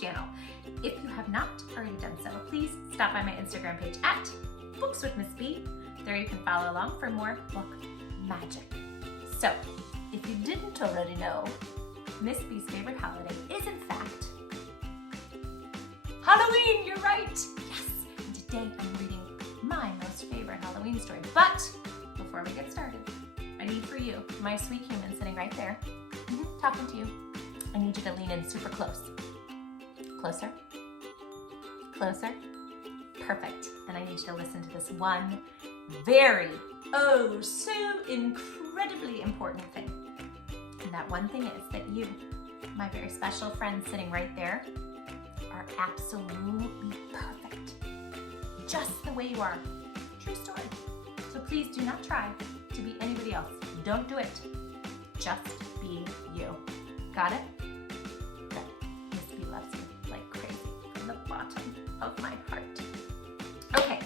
channel. If you have not already done so, please stop by my Instagram page at bookswithmissb. There you can follow along for more book magic. So, if you didn't already know, Miss B's favorite holiday is in fact Halloween, you're right! Yes, and today I'm reading my most favorite Halloween story. But before we get started, I need for you, my sweet human sitting right there, talking to you, I need you to lean in super close. Closer, closer, perfect. And I need you to listen to this one very, oh, so incredibly important thing. And that one thing is that you, my very special friend sitting right there, are absolutely perfect. Just the way you are. True story. So please do not try to be anybody else. Don't do it. Just be you. Got it? Good. Miss B loves you like crazy from the bottom of my heart. Okay,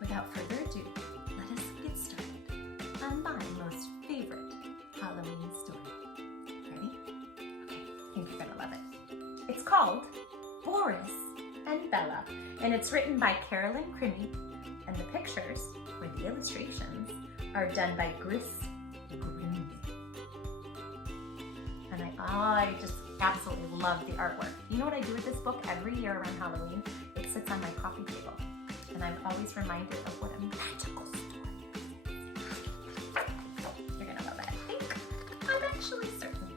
without further ado, let us get started on my most favorite Halloween story. Ready? Okay, I think you're gonna love it. It's called Boris and Bella, and it's written by Carolyn, Crimi, and the pictures, or the illustrations, are done by Boris Clean It Off. And I just absolutely love the artwork. You know what I do with this book every year around Halloween? It sits on my coffee table, and I'm always reminded of what a magical story it is. So you're gonna love it, I think. I'm actually certain.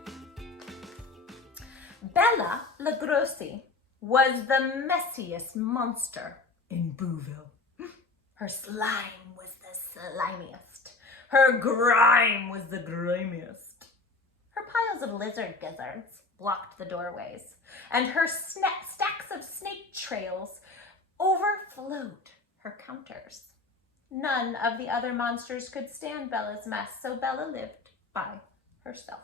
Bella Lugosi was the messiest monster in Booville. Her slime was the slimiest. Her grime was the grimiest. Her piles of lizard gizzards blocked the doorways, and her stacks of snake trails overflowed her counters. None of the other monsters could stand Bella's mess, so Bella lived by herself.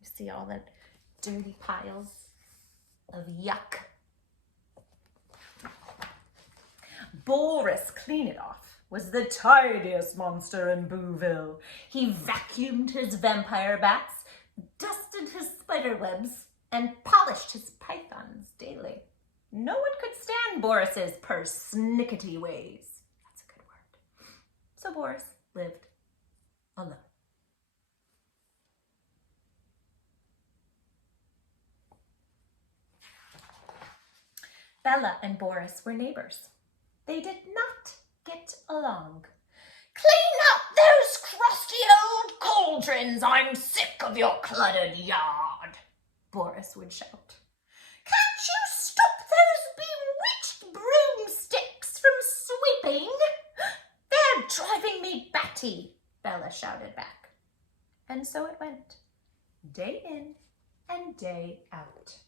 You see all the dirty piles of yuck. Boris Clean It Off was the tidiest monster in Booville. He vacuumed his vampire bats, dusted his spider webs, and polished his pythons daily. No one could stand Boris's persnickety ways. That's a good word. So Boris lived alone. Bella and Boris were neighbors. They did not get along. "Clean up those crusty old cauldrons! I'm sick of your cluttered yard," Boris would shout. "Can't you stop those bewitched broomsticks from sweeping? They're driving me batty," Bella shouted back. And so it went, day in and day out.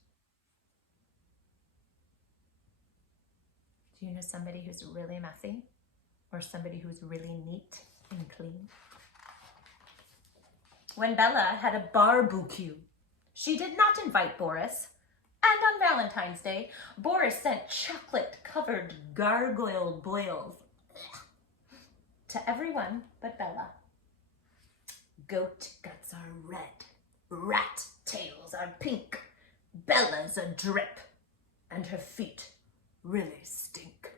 Do you know somebody who's really messy? Or somebody who's really neat and clean? When Bella had a barbecue, she did not invite Boris. And on Valentine's Day, Boris sent chocolate-covered gargoyle boils to everyone but Bella. Goat guts are red, rat tails are pink, Bella's a drip, and her feet really stink.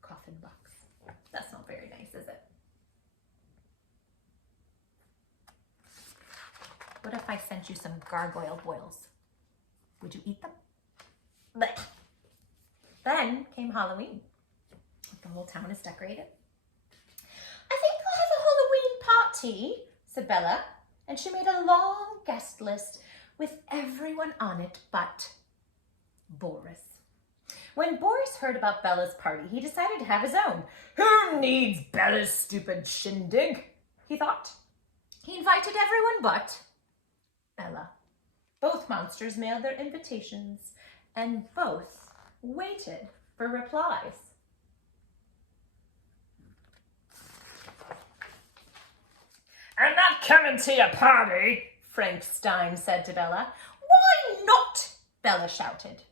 Coffin box. That's not very nice, is it? What if I sent you some gargoyle boils? Would you eat them? Blech. Then came Halloween. The whole town is decorated. "I think I'll have a Halloween party," said Bella, and she made a long guest list with everyone on it but Boris. When Boris heard about Bella's party, he decided to have his own. "Who needs Bella's stupid shindig?" he thought. He invited everyone but Bella. Both monsters mailed their invitations, and both waited for replies. "I'm not coming to your party," Frank Stein said to Bella. "Why not?" Bella shouted.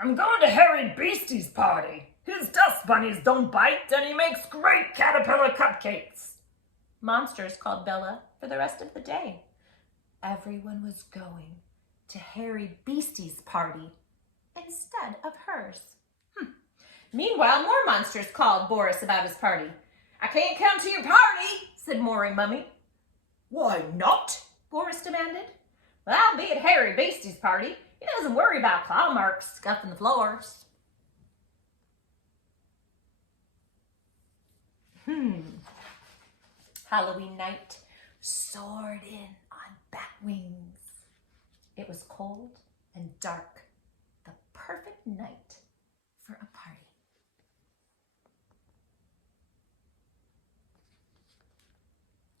"I'm going to Harry Beasty's party. His dust bunnies don't bite, and he makes great caterpillar cupcakes." Monsters called Bella for the rest of the day. Everyone was going to Harry Beastie's party instead of hers. Meanwhile, more monsters called Boris about his party. "I can't come to your party," said Maury Mummy. "Why not?" Boris demanded. "Well, I'll be at Harry Beastie's party. He doesn't worry about claw marks scuffing the floors." Halloween night soared in on bat wings. It was cold and dark, the perfect night for a party.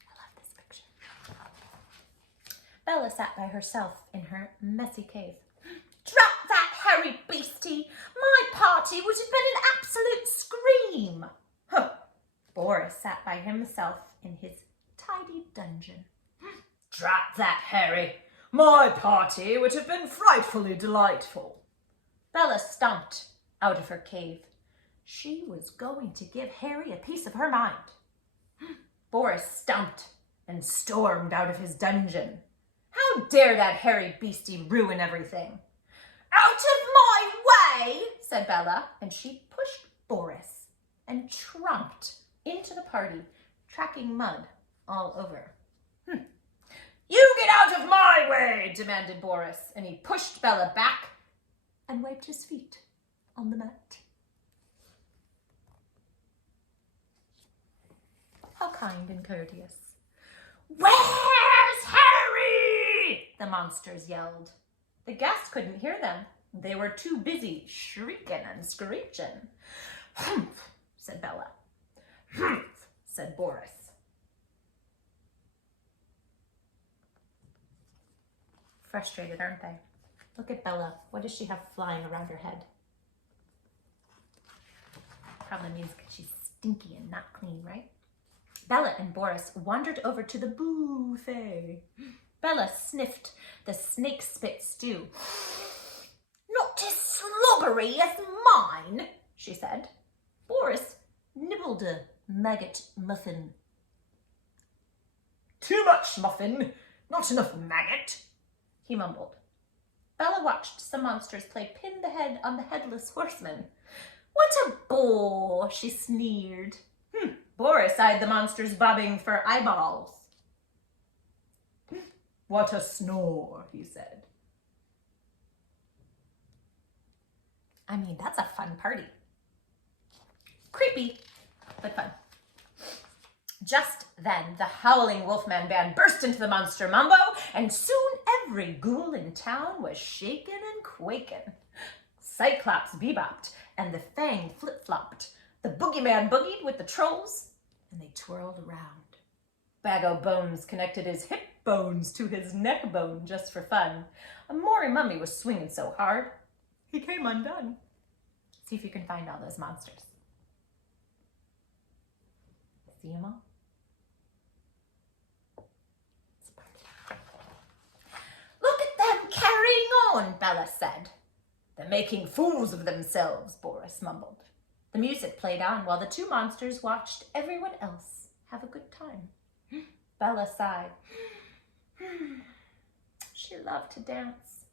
I love this picture. Bella sat by herself in her messy cave. "Drat that Harry Beastie! My party would have been an absolute scream!" Boris sat by himself in his tidy dungeon. "Drat that Harry! My party would have been frightfully delightful." Bella stomped out of her cave. She was going to give Harry a piece of her mind. Boris stomped and stormed out of his dungeon. How dare that Harry Beastie ruin everything? "Out of my way," said Bella, and she pushed Boris and tromped into the party, tracking mud all over. "You get out of my way," demanded Boris, and he pushed Bella back and wiped his feet on the mat. How kind and courteous. "Where's Harry?" the monsters yelled. The guests couldn't hear them. They were too busy shrieking and screeching. "Humph," said Bella. "Humph," said Boris. Frustrated, aren't they? Look at Bella. What does she have flying around her head? Probably means she's stinky and not clean, right? Bella and Boris wandered over to the buffet. Bella sniffed the snake spit stew. "Not as slobbery as mine," she said. Boris nibbled a maggot muffin. "Too much muffin, not enough maggot," he mumbled. Bella watched some monsters play pin the head on the headless horseman. "What a bore," she sneered. Boris eyed the monsters bobbing for eyeballs. "What a snore," he said. I mean, that's a fun party. Creepy, but fun. Just then, the Howling Wolfman Band burst into the monster mambo, and soon every ghoul in town was shaken and quaking. Cyclops bebopped, and the Fang flip-flopped. The Boogeyman boogied with the trolls, and they twirled around. Bag O' Bones connected his hip bones to his neck bone just for fun. Maury Mummy was swinging so hard, he came undone. See if you can find all those monsters. See them all? "Look at them carrying on," Bella said. "They're making fools of themselves," Boris mumbled. The music played on while the two monsters watched everyone else have a good time. Bella sighed. She loved to dance.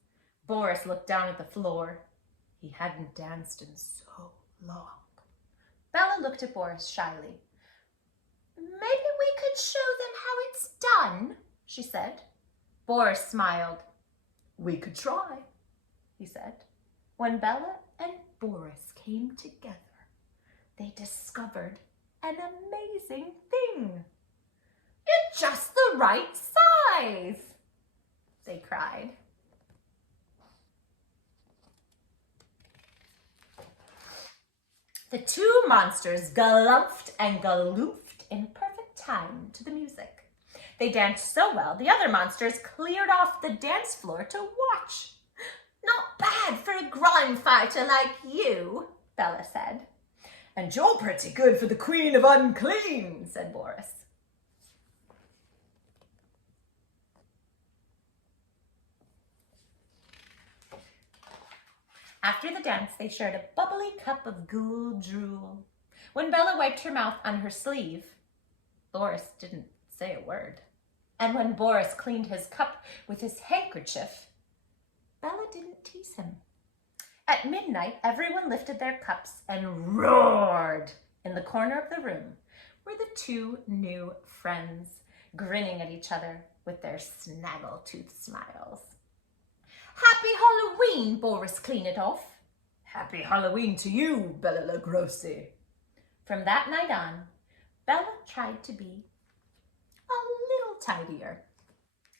Boris looked down at the floor. He hadn't danced in so long. Bella looked at Boris shyly. "Maybe we could show them how it's done," she said. Boris smiled. "We could try," he said. When Bella and Boris came together, they discovered an amazing thing. "You're just the right size," they cried. The two monsters galumphed and galoofed in perfect time to the music. They danced so well, the other monsters cleared off the dance floor to watch. "Not bad for a grime fighter like you," Bella said. "And you're pretty good for the Queen of Unclean," said Boris. After the dance, they shared a bubbly cup of ghoul drool. When Bella wiped her mouth on her sleeve, Boris didn't say a word. And when Boris cleaned his cup with his handkerchief, Bella didn't tease him. At midnight, everyone lifted their cups and roared. In the corner of the room were the two new friends, grinning at each other with their snaggle-tooth smiles. Happy Halloween, Boris Clean It Off. Happy Halloween to you, Bella Lugosi. From that night on, Bella tried to be a little tidier.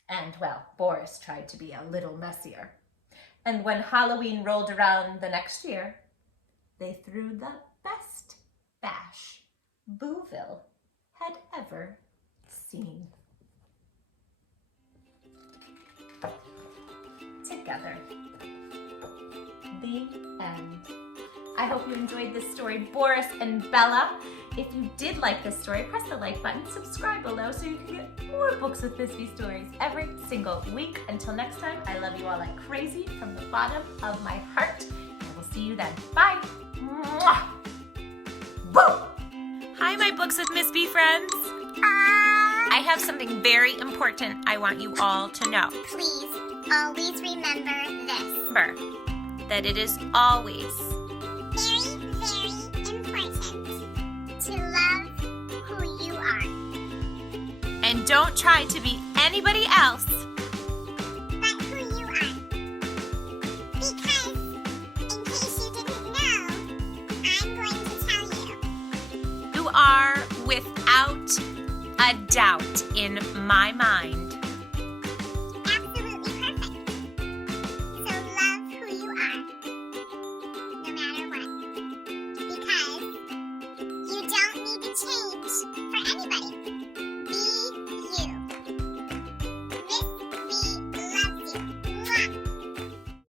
And, well, Boris tried to be a little messier. And when Halloween rolled around the next year, they threw the best bash Booville had ever seen. Together. The end. I hope you enjoyed this story, Boris and Bella. If you did like this story, press the like button, subscribe below so you can get more Books with Missby stories every single week. Until next time, I love you all like crazy from the bottom of my heart. I will see you then. Bye. Mwah. Boom. Hi, my Books with Missby friends. I have something very important I want you all to know. Please, always remember this. Remember that it is always Very, very important to love who you are. and don't try to be anybody else. But who you are. Because, in case you didn't know, I'm going to tell you. You are without a doubt in my mind